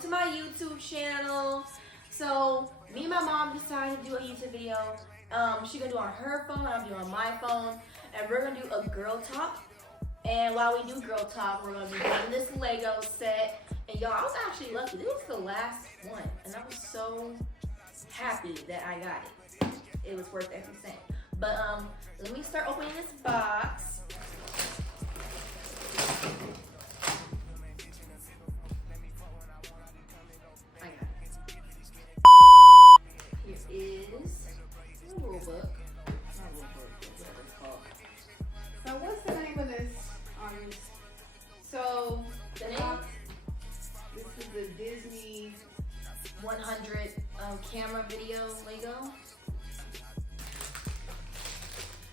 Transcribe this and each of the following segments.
to my YouTube channel. So me and my mom decided to do a YouTube video. She gonna do it on her phone, I'll do it on my phone, and we're gonna do a girl talk. And while we do girl talk, we're gonna be doing this Lego set. And y'all, I was actually lucky. This was the last one, and I was so happy that I got it. It was worth every cent. But let me start opening this box. I got it. Here is the rule book. Not rule book, whatever it's called. So what's the name of this, artist? So The name? this is the Disney 100 camera video Lego.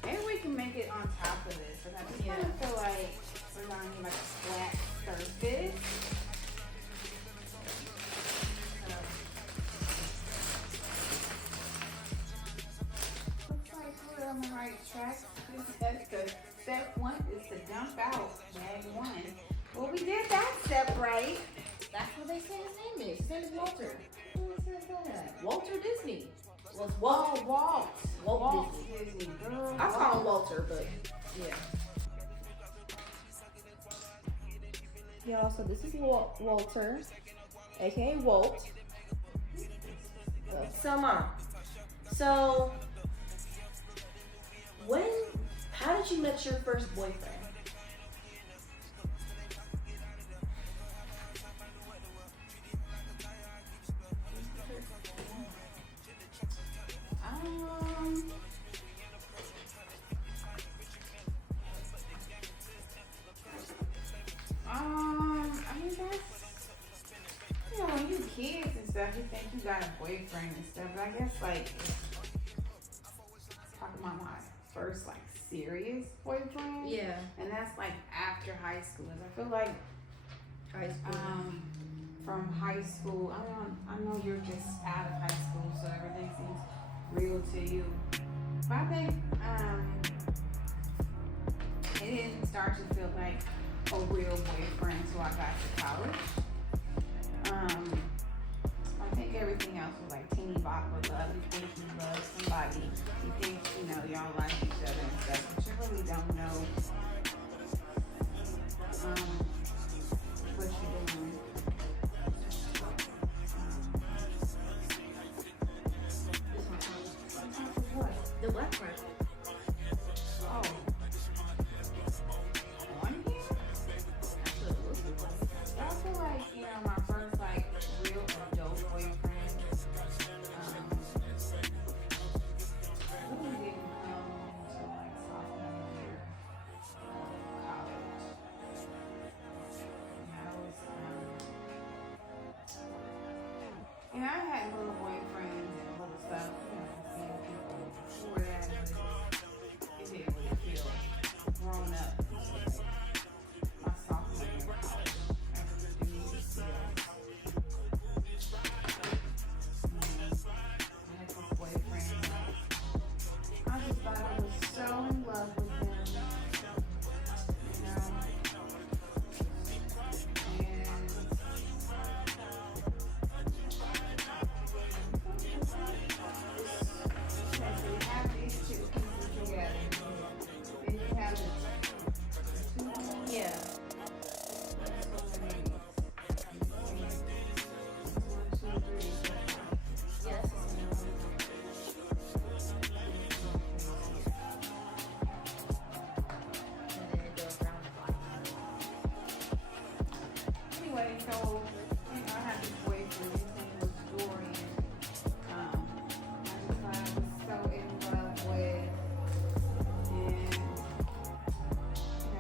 Maybe we can make it on top of this. But I just kind of feel like we're gonna need like a flat surface. Looks like we're on the right track. That's the step one is to dump out bag one. Well, we did that step right. That's what they say his name is. His name is Walter. Who said that? Walter Disney. Well, it's Walt, Walt. Walt Disney. Disney. Girl, I call him Walter, but yeah. Y'all, so this is Walter, aka Walt. So, Mom, so how did you meet your first boyfriend? I mean that's, you know, when you kids and stuff, you think you got a boyfriend and stuff. But I guess like talking about my first like serious boyfriend. Yeah, And that's like after high school. I feel like high school. from high school, I know you're just out of high school, so everything seems real to you. But I think it didn't start to feel like a real boyfriend until I got to college. I think everything else was like teeny bopper love. You think you love somebody, you think y'all like each other and stuff, but you really don't know what you're doing. The black part. Oh. On here? That's what it looks like. I feel like, my first like real adult boyfriend, really didn't come until like sophomore year of college. And I was, I had little boyfriends and little stuff, seeing people before that, but it didn't really feel grown up. My sophomore year of college, after doing the skills. I had this boyfriend. I just thought I was so in love with him. You have these two pieces together. Then you have the two. Yeah. Yes. And then it goes round and black. Anyway, so I had this boyfriend. His name was Dorian. I just thought I was so in love with, and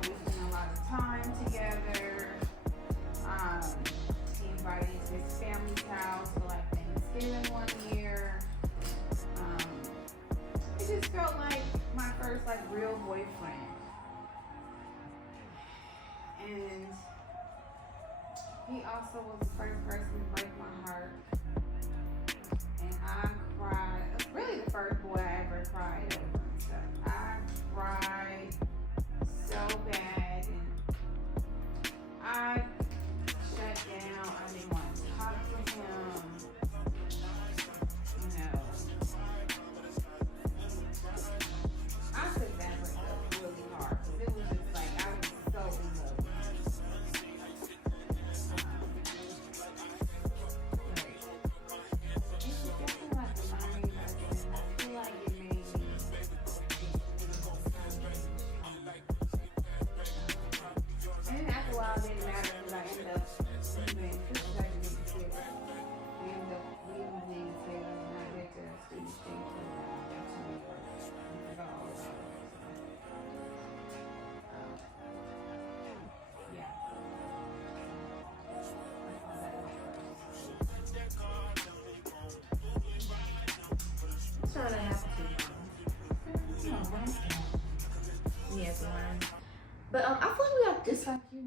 we spent a lot of time together. He invited me to his family's house for like Thanksgiving one year. It just felt like my first like real boyfriend. And he also was the first person to break my heart. And I cried. Really the first boy I ever cried over and stuff. I cried so bad and I shut down. I didn't want to talk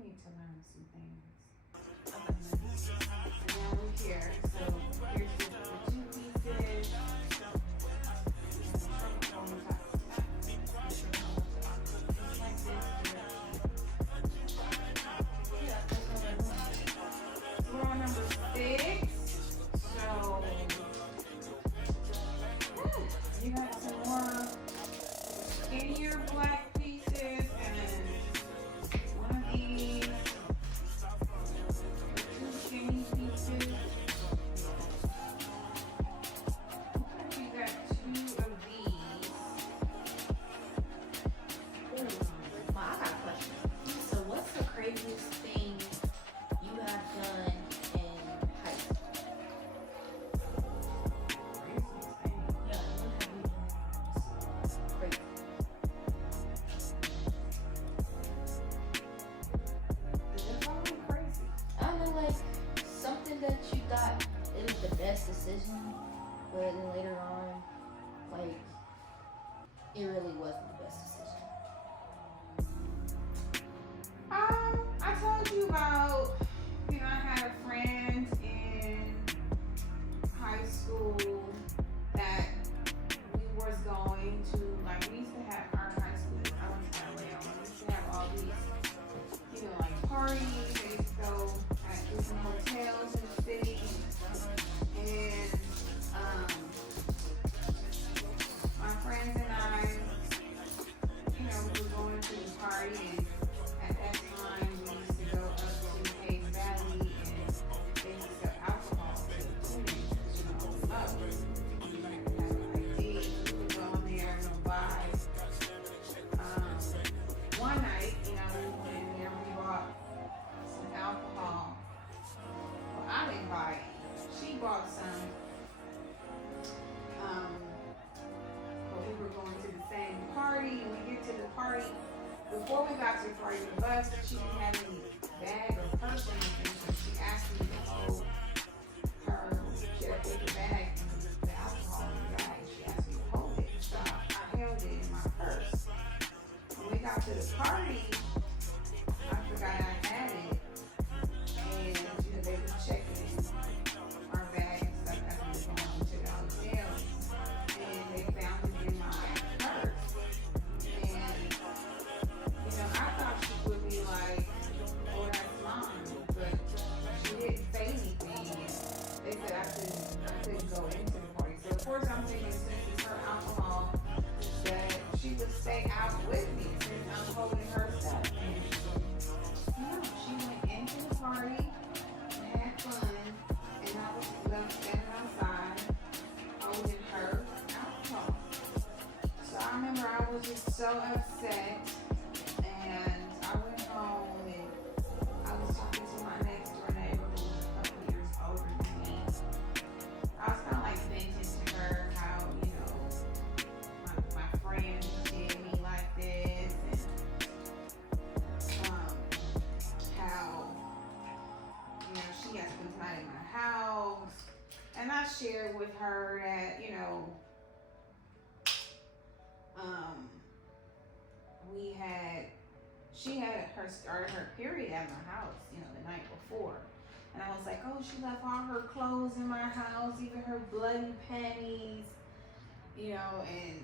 need to learn some things. And now we're here. So here's the two pieces. On the top. Just like this. We're on number 6. So you got some more skinnier black pieces and one of these. Two skinny pieces. You got 2 of these. Ooh, I got a question. So what's the craziest thing you have done in high school? Craziest thing. Yeah, what have you done that's crazy? It's only crazy. I don't know, like something that you thought it was the best decision, but then later on, like it really wasn't the best decision. I told you about, I had a friend in high school that we was going to, like, we used to have our high school, I went to Alabama, we used to have all these, like parties, they used to go at different hotels in the city, and, my friends and I, we were going to the party, and at that time, we used to go up to Hayes Valley and they used to sell alcohol to teenagers, up. You didn't have an ID, you could go in there and buy. One night, we went in there, we bought some alcohol. Well, I didn't buy it. She bought some. But we were going to the same party, and we get to the party. Before we got to the party, the bus, she didn't have any bag or purse or anything, so she asked me to hold her, she had a paper bag and the alcohol in the bag. She asked me to hold it, so I held it in my purse. When we got to the party, I forgot I had it, and they were checking our bag and stuff as we were going to the hotel, and they found it in my purse. And I thought she would be like, oh, that's mine, but she didn't say anything. They said I couldn't go into the party. So of course I'm thinking, since it's her alcohol, that she would stay out with me since I'm holding her stuff. And no, she went into the party and had fun, and I was left standing outside holding her alcohol. So I remember I was just so upset. And I went home and I was talking to my next door neighbor who was a couple years older than me. I was kind of like venting to her how, my friend did me like this, and how, she has been time in my house. And I shared with her that, she had started her period at my house, the night before. And I was like, oh, she left all her clothes in my house, even her bloody panties, and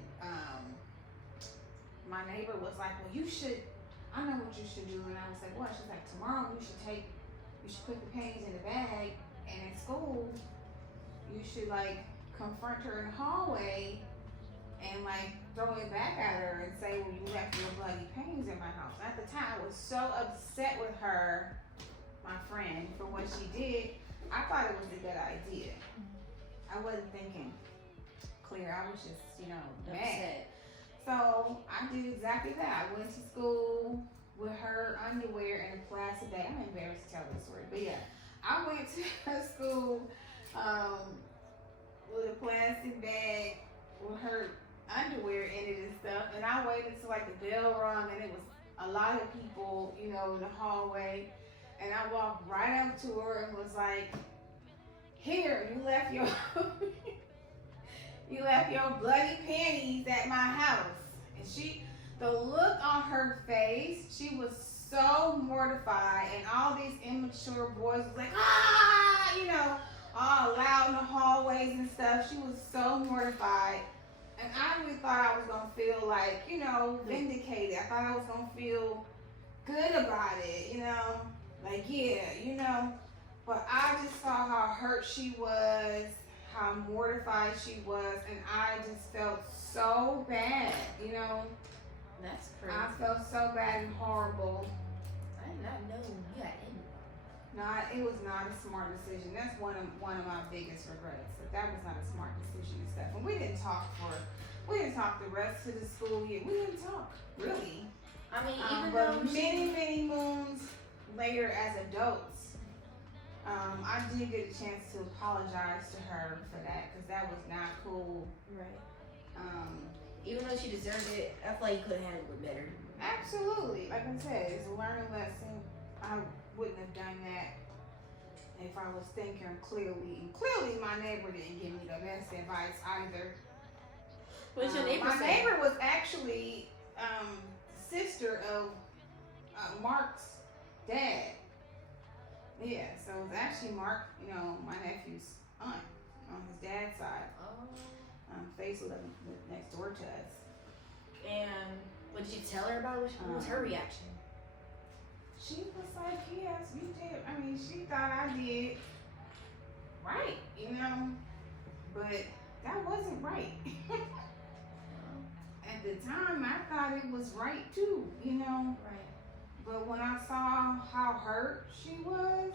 my neighbor was like, well, I know what you should do. And I was like, what? She's like, tomorrow you should put the panties in the bag, and at school, you should confront her in the hallway and throw it back at her and say, well, you left your bloody panties in my house. At the time, I was so upset with her, my friend, for what she did. I thought it was a good idea. I wasn't thinking clear. I was just, mad. So I did exactly that. I went to school with her underwear and a plastic bag. I'm embarrassed to tell this story, but yeah, I went to school with a plastic bag with her underwear in it and stuff, and I waited till the bell rung, and it was a lot of people, in the hallway, and I walked right up to her and was like, here, you left your bloody panties at my house. And the look on her face, she was so mortified, and all these immature boys was like, ah, you know, all loud in the hallways and stuff. She was so mortified. And I really thought I was gonna feel like, you know, vindicated. I thought I was gonna feel good about it, you know, like, yeah, you know. But I just saw how hurt she was, how mortified she was, and I just felt so bad, you know. That's crazy. I felt so bad and horrible. I did not know you had any. It was not a smart decision. That's one of my biggest regrets. That was not a smart decision and stuff. And we didn't talk the rest of the school year. We didn't talk, really. I mean, even But though many moons later, as adults, I did get a chance to apologize to her for that, because that was not cool. right. Um, Even though she deserved it, I feel like you could have handled it better. Absolutely. Like I said, it's a learning lesson. I wouldn't have done that if I was thinking clearly. And clearly, my neighbor didn't give me the best advice either. What's your neighbor My say? neighbor was actually sister of Mark's dad. Yeah, so it was actually Mark, you know, my nephew's aunt on his dad's side. Oh. Faith lived next door to us. And what did you tell her about it? What was her reaction? She was like, yes, you did. I mean, she thought I did right, you know, but that wasn't right. At the time, I thought it was right too, you know. Right. But when I saw how hurt she was,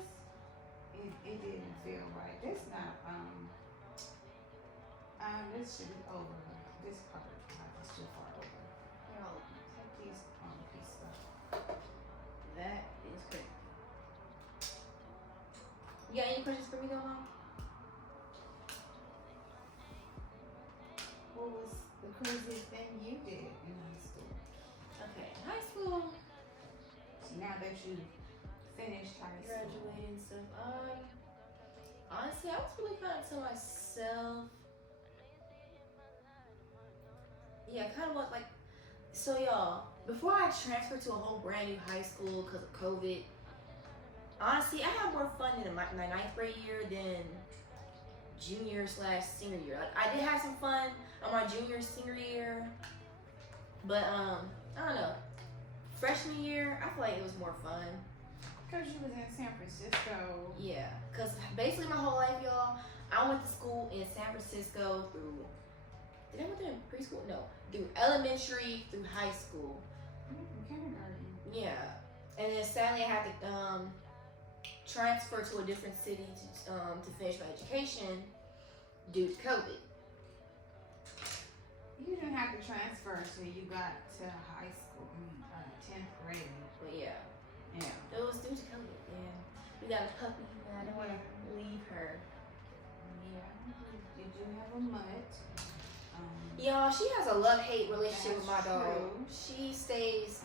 it didn't feel right. This not this should be over. This part is too far over. Here, I'll take these piece stuff. That is great. You got any questions for me though, Mom? What was the craziest thing you did in high school? Okay, high school, So now that you finished high school, graduated and stuff. Honestly, I was really kind of to myself. Yeah, kind of what like. So y'all, before I transferred to a whole brand new high school because of COVID, honestly, I had more fun in my ninth grade year than junior/senior year. Like, I did have some fun on my senior year, but I don't know. Freshman year, I feel like it was more fun. because you was in San Francisco. Yeah, because basically my whole life, y'all, I went to school in San Francisco through. Did I went there in preschool? No, through elementary through high school. Kindergarten. Yeah, and then sadly I had to transfer to a different city to finish my education due to COVID. You didn't have to transfer until you got to high school, 10th grade. But yeah, Yeah. it was due to COVID. And we got a puppy, and I don't want to leave her. Yeah. Did you have a mutt? Y'all, she has a love-hate relationship with my That's dog. true. She stays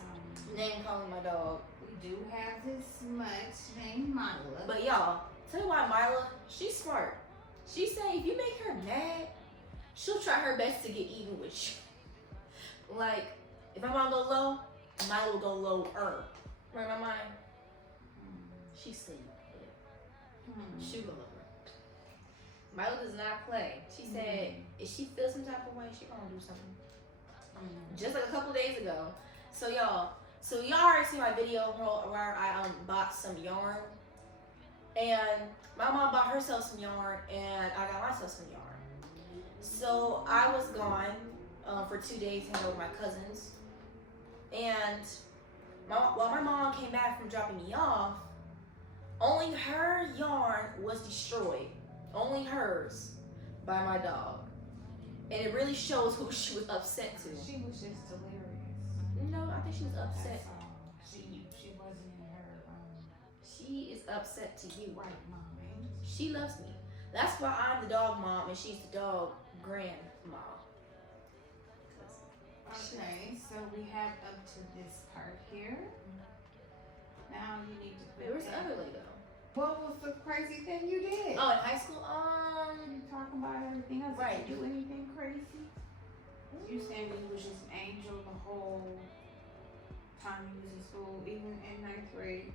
name calling my dog. We do have this mutt named Mila. But y'all, tell you why Mila, she's smart. She say if you make her mad, she'll try her best to get even with you. Like, if I want to go low, Mila will go lower. Right, my mind? She sleep. She go lower. Mila does not play. She said if she feels some type of way, she gonna do something. Just like a couple days ago. So y'all already see my video where I bought some yarn. And my mom bought herself some yarn, and I got myself some yarn. So I was gone for 2 days hanging out with my cousins. And while my mom came back from dropping me off, only her yarn was destroyed. Only hers by my dog. And it really shows who she was upset to. She was just delirious. No, I think she was upset. That's all. She wasn't in her She is upset to you. right mind. She loves me. That's why I'm the dog mom and she's the dog grandma. Okay, so we have up to this part here. Now you need to put Where's the that. other Lego? What was the crazy thing you did? Oh, in high school? You talking about everything else? Right. Did you do anything crazy? You saying you was just an angel the whole time he was in school, even in 9th grade.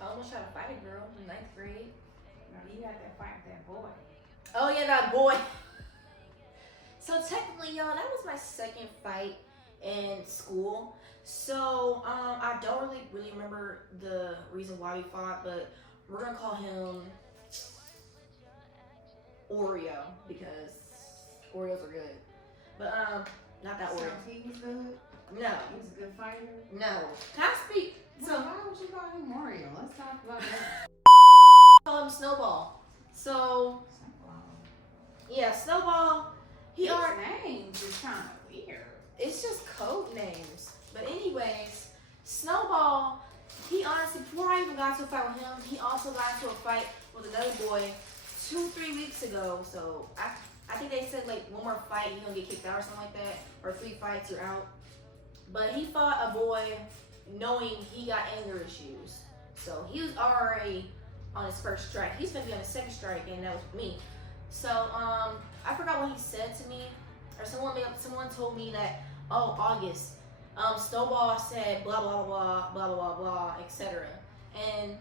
I almost tried to fight a girl in 9th grade. No, you had that fight with that boy. Oh yeah, that boy. So technically, y'all, that was my second fight in school. So I don't really remember the reason why we fought, but we're gonna call him Oreo because Oreos are good. But not that So Oreo. he was good. No, He was a good fighter. no. Can I speak? So why would you call him Mario? Let's talk about that. Call him Snowball. So yeah, Snowball. He His are. name is kind of weird. It's just code names. But anyways, Snowball, he honestly, before I even got to a fight with him, he also got into a fight with another boy 2-3 weeks ago. So I think they said like one more fight, you're gonna get kicked out or something like that, or 3 fights, you're out. But he fought a boy knowing he got anger issues. So he was already on his first strike. He's gonna be on his second strike, and that was me. So I forgot what he said to me, or someone told me that, oh, August, Snowball said blah blah blah blah blah blah blah, etc. And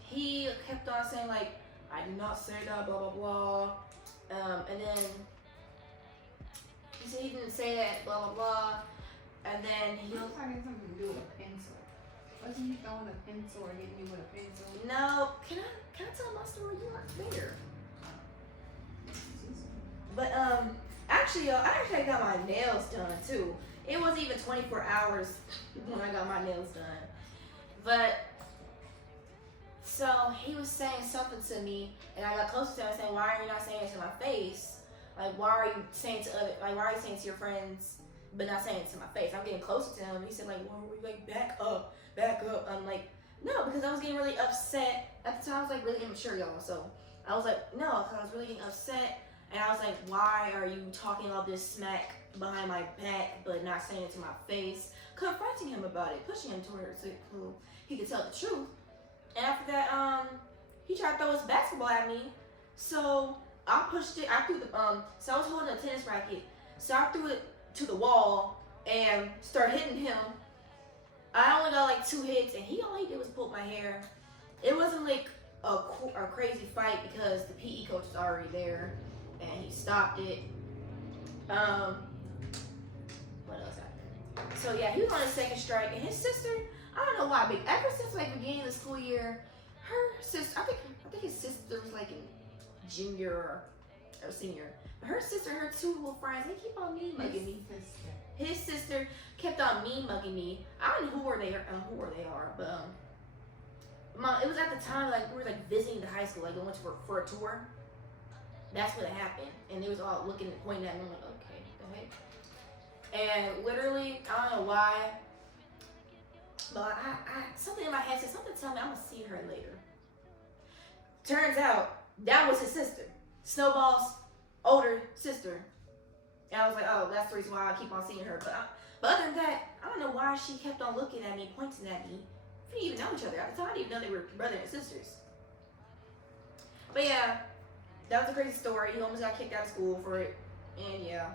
he kept on saying like, I did not say that, blah blah blah. And then he said he didn't say that, blah blah blah. And then He looks like it had something to do with a pencil. Wasn't he throwing a pencil or hitting you with a pencil? no, can I tell my story? You weren't there. But actually, I actually got my nails done too. It wasn't even 24 hours when I got my nails done. But so he was saying something to me, and I got close to him and saying, "Why are you not saying it to my face? Like, why are you saying why are you saying it to your friends, but not saying it to my face?" I'm getting closer to him. He said, "Like, why were you like back up?" I'm like, no, because I was getting really upset at the time. I was like really immature, y'all. So I was like, no, because I was really getting upset. And I was like, why are you talking all this smack behind my back, but not saying it to my face? Confronting him about it, pushing him towards it so he could tell the truth. And after that, he tried to throw his basketball at me. So I pushed it. I threw the so I was holding a tennis racket. So I threw it to the wall and started hitting him. I only got like 2 hits, and all he did was pull my hair. It wasn't like a crazy fight because the PE coach was already there. And he stopped it. What else happened? So yeah, he was on his second strike, and his sister, I don't know why, but ever since like beginning of the school year, her sister, I think his sister was like in junior or senior. But her sister, her 2 little friends, they keep on mean mugging me. His sister kept on mean mugging me. I don't know who they are, but it was at the time like we were like visiting the high school, like going for a tour. That's what happened, and they was all looking and pointing at me. I'm like, okay, the heck? And literally, I don't know why, but I something in my head said something tell me I'm gonna see her later. Turns out that was his sister, Snowball's older sister. And I was like, oh, that's the reason why I keep on seeing her. But other than that, I don't know why she kept on looking at me, pointing at me. We didn't even know each other at the time. I didn't even know they were brother and sisters. But yeah. That was a crazy story. He almost got kicked out of school for it. And yeah.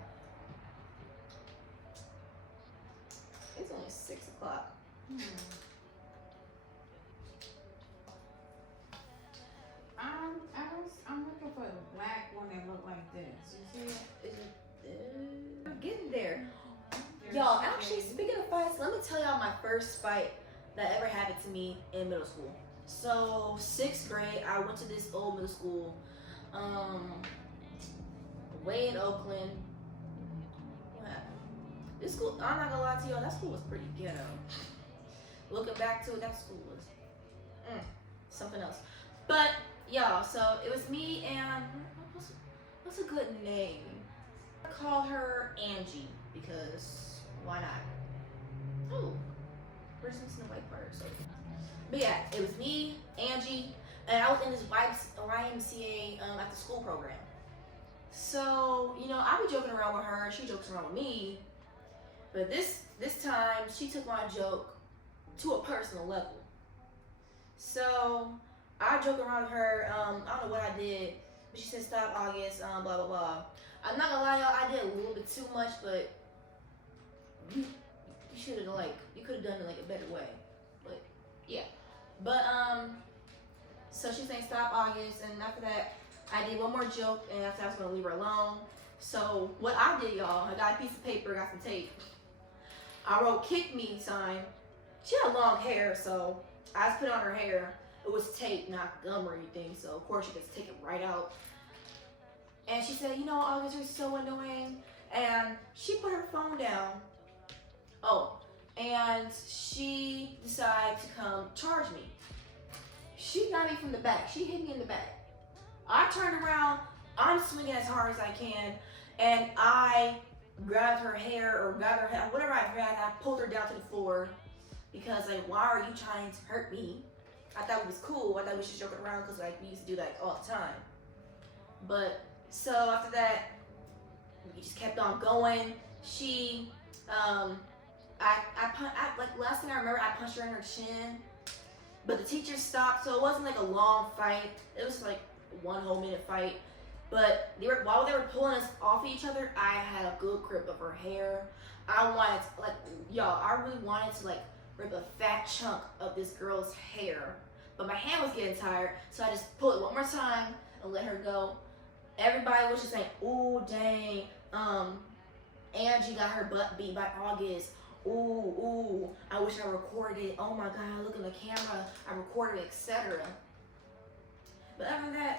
It's only 6 o'clock. I'm looking for the black one that looked like this. You see it? Is it? I'm getting there. Y'all, actually, speaking of fights, let me tell y'all my first fight that ever happened to me in middle school. So, 6th grade, I went to this old middle school. Way in Oakland. What happened? This school, I'm not gonna lie to y'all, that school was pretty ghetto. Looking back to it, that school was something else. But y'all, so it was me and what's a good name? I call her Angie because why not? Oh, person's in the white part. So, but yeah, it was me, Angie. And I was in this YMCA after school program. So, you know, I be joking around with her, she jokes around with me. But this time, she took my joke to a personal level. So, I joke around with her, I don't know what I did, but she said, stop August, blah, blah, blah. I'm not gonna lie, y'all, I did a little bit too much, but you should have you could have done it like a better way. But yeah. But so she's saying stop August, and after that I did one more joke, and after that I was gonna leave her alone. So what I did, y'all, I got a piece of paper, got some tape. I wrote "kick me" sign. She had long hair, so I just put it on her hair. It was tape, not gum or anything, so of course she could take it right out. And she said, August, you're so annoying. And she put her phone down. Oh, and she decided to come charge me. She got me from the back. She hit me in the back. I turned around. I'm swinging as hard as I can. And I grabbed her hair or grabbed her head, whatever I grabbed. I pulled her down to the floor because, why are you trying to hurt me? I thought it was cool. I thought we was just joking around because, we used to do that all the time. But, so after that, we just kept on going. She, last thing I remember, I punched her in her chin. But the teacher stopped, so it wasn't a long fight. It was 1 whole minute fight. But while they were pulling us off of each other, I had a good grip of her hair. I wanted to, I really wanted to rip a fat chunk of this girl's hair. But my hand was getting tired, so I just pulled it one more time and let her go. Everybody was just saying, ooh, dang. Angie got her butt beat by August. Ooh, I wish I recorded it. Oh my God, look in the camera. I recorded it, etc. But other than that,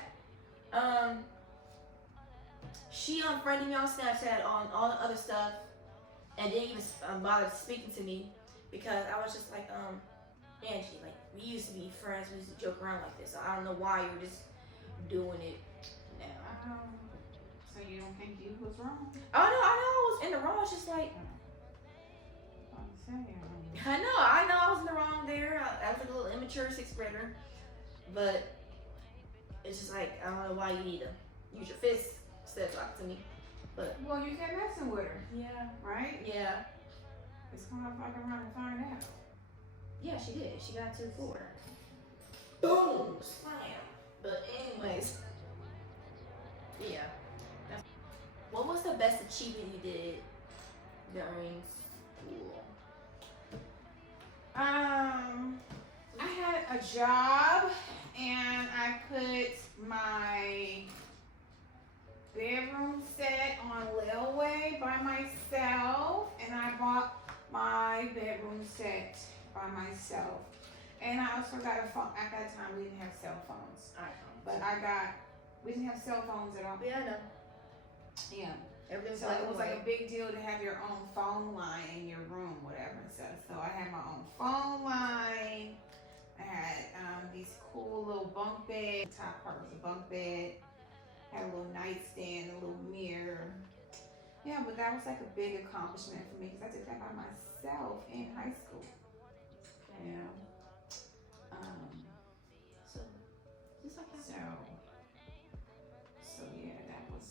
she unfriended me on Snapchat, on all the other stuff, and didn't even bother speaking to me because I was just Angie, we used to be friends. We used to joke around like this. So I don't know why you're just doing it now. So you don't think you was wrong? Oh no, I know I was in the wrong. It's just I know I was in the wrong there. I was a little immature 6th grader, but it's just I don't know why you need to use your fists instead of talking to me. But well, you kept messing with her. Yeah. Right? Yeah. It's gonna fuck around and find out. Yeah, she did. She got to the floor. Boom! Slam. But anyways, yeah. What was the best achievement you did during school? I had a job and I put my bedroom set on layaway by myself, and I bought my bedroom set by myself. And I also got a phone. At that time, we didn't have cell phones. But we didn't have cell phones at all. Yeah, I know. Yeah. Everything's So it was a big deal to have your own phone line in your room, whatever and stuff. So I had my own phone line. I had these cool little bunk beds. The top part was a bunk bed. Had a little nightstand, a little mirror. Yeah, but that was a big accomplishment for me because I did that by myself in high school. Yeah. So, just like that. So yeah, that was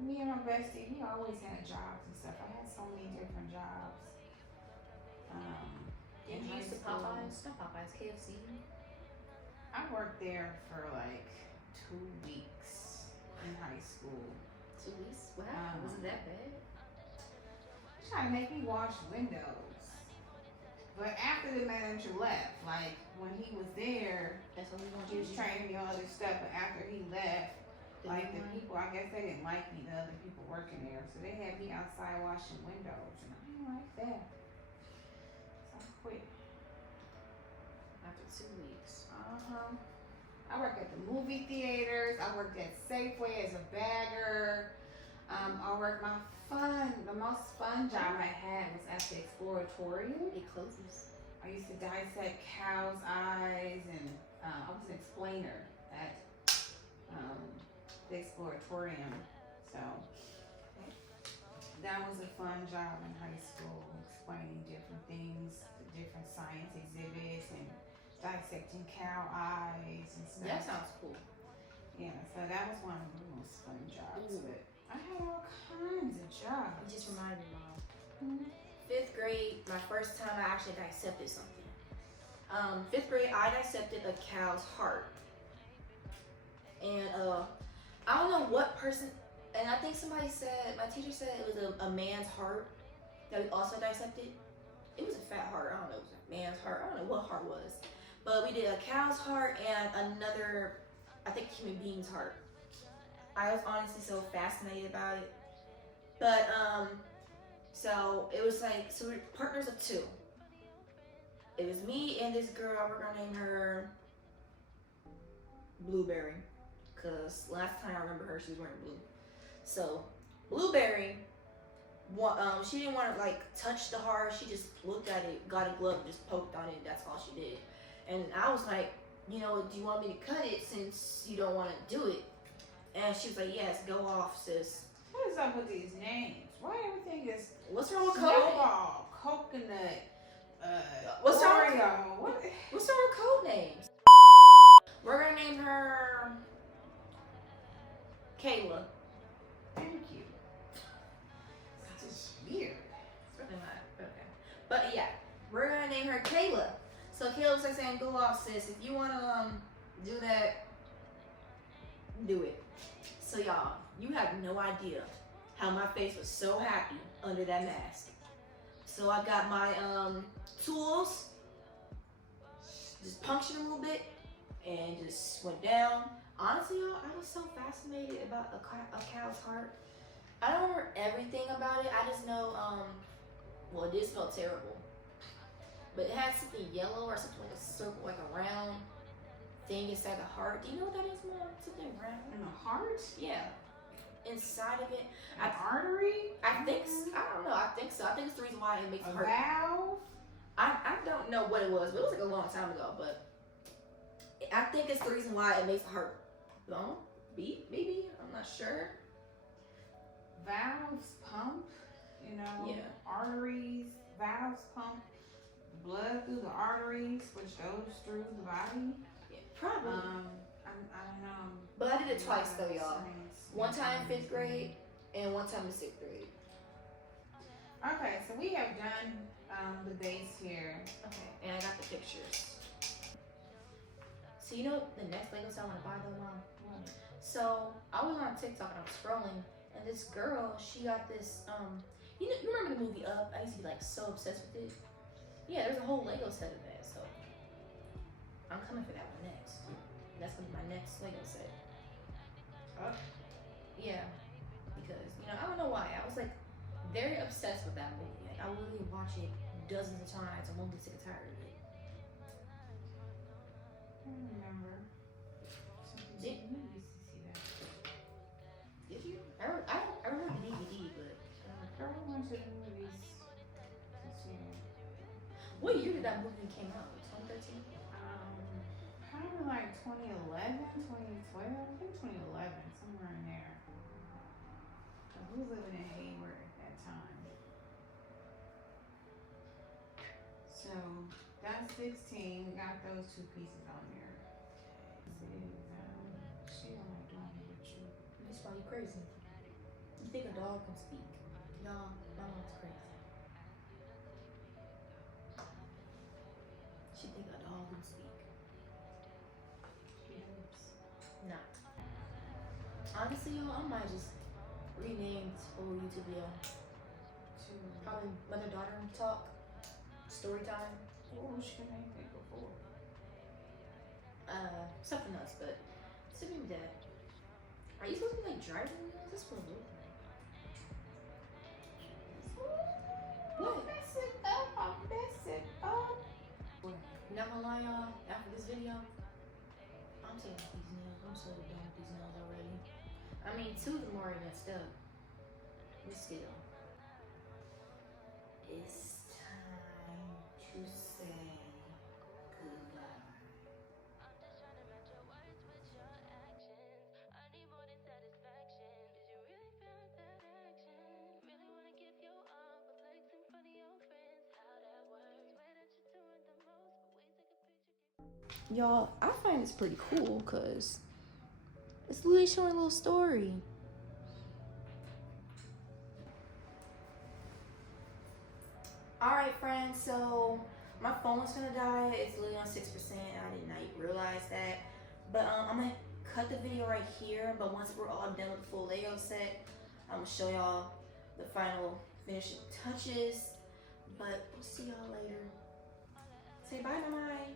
me and my bestie, we always had jobs and stuff. I had so many different jobs. Did you used to Popeyes? Not Popeyes, KFC. I worked there for 2 weeks in high school. 2 weeks? What happened? Was it that bad? Trying to make me wash windows. But after the manager left, when he was there, That's what we want he you was to do. training me on other stuff. But after he left, the people, I guess they didn't like me, the other people working there. So they had me outside washing windows. And I didn't like that. So I quit. After 2 weeks. I worked at the movie theaters. I worked at Safeway as a bagger. I worked the most fun job I had was at the Exploratorium. It closes. I used to dissect cows' eyes, and I was an explainer at the Exploratorium. So that was a fun job in high school, explaining different things, the different science exhibits, and dissecting cow eyes and stuff. That sounds cool. Yeah, so that was one of the most fun jobs. Ooh. But I had all kinds of jobs. You just reminded me, Mom. 5th grade, my first time I actually dissected something. 5th grade, I dissected a cow's heart. And I don't know what person, And I think somebody said, my teacher said it was a man's heart that we also dissected. It was a fat heart. I don't know. It was a man's heart. I don't know what heart was. But we did a cow's heart and another, I think, human being's heart. I was honestly so fascinated about it. But, so it was like, so we're partners of two. It was me and this girl. We're gonna name her Blueberry. Because last time I remember her, she was wearing blue. So, Blueberry, she didn't want to like touch the heart. She just looked at it, got a glove, and just poked on it. That's all she did. And I was like, you know, do you want me to cut it since you don't want to do it? And she was like, yes, go off, sis. What is up with these names? Why everything is What's wrong with code? Snowball, coconut, What's wrong with Oreo? What's wrong with code names? We're gonna name her Kayla. Thank you. It's just weird. It's really not. Okay. But yeah, we're gonna name her Kayla. So Kayla's like saying, go off, sis. If you wanna do that, do it. So y'all, you have no idea how my face was so happy under that mask. So I got my tools, just punctured a little bit, and just went down. Honestly, y'all, I was so fascinated about a cow's heart. I don't remember everything about it. I just know, well, it did smell terrible. But it had something yellow or something like a circle, like a round thing inside the heart. Do you know what that is, Mom? Something round? In the heart? Yeah. Inside of it. An artery? I think, I don't know. I think so. I think it's the reason why it makes it A hurt. valve? I don't know what it was, but it was like a long time ago. But I think it's the reason why it makes it hurt. Beat, maybe? I'm not sure. Valves pump, you know, Yeah. arteries, valves pump blood through the arteries, which goes through the body. Yeah, probably. I don't know. But I did it twice though, y'all. Science. One time in 5th grade and one time in 6th grade. Okay, so we have done the base here. Okay, and I got the pictures. So you know the next Lego set I want to buy though, Mom? So I was on TikTok and I was scrolling, and this girl, she got this. You remember the movie Up? I used to be like so obsessed with it. Yeah, there's a whole Lego set of that. So I'm coming for that one next. That's gonna be my next Lego set. Up? Yeah, because I don't know why. I was like very obsessed with that movie. Like I would literally watch it dozens of times. I won't get sick and tired of it. I don't remember. Did- We used to see that. Did you? I remember the DVD, but Girl, we went to the movies this year. what year did that movie came out? 2013? Probably like 2011, 2012. I think 2011, somewhere in there. 'Cause we was living in Hayward at that time. So that's 16. We got those two pieces on there. She don't like doing it with you. That's why you crazy. You think a dog can speak? No, my mom's crazy. She think a dog can speak. Nah. Honestly, y'all, I might just rename this whole YouTube video. Probably mother-daughter talk, story time, Oh, she can make it before. something else, but something with that. Are you supposed to be like driving? This for a What? Mess it up. I'll mess it up. Not gonna lie, y'all, after this video, I'm taking off these nails. I'm so done with these nails already. I mean, 2 of them already messed up. But still. It's time to say goodbye. Y'all, I find this pretty cool because it's literally showing a little story. Alright, friends, so my phone's gonna die. It's literally on 6%. I did not realize that. But I'm gonna cut the video right here, but once we're all done with the full Lego set, I'm gonna show y'all the final finishing touches. But we'll see y'all later. Say bye, Namai.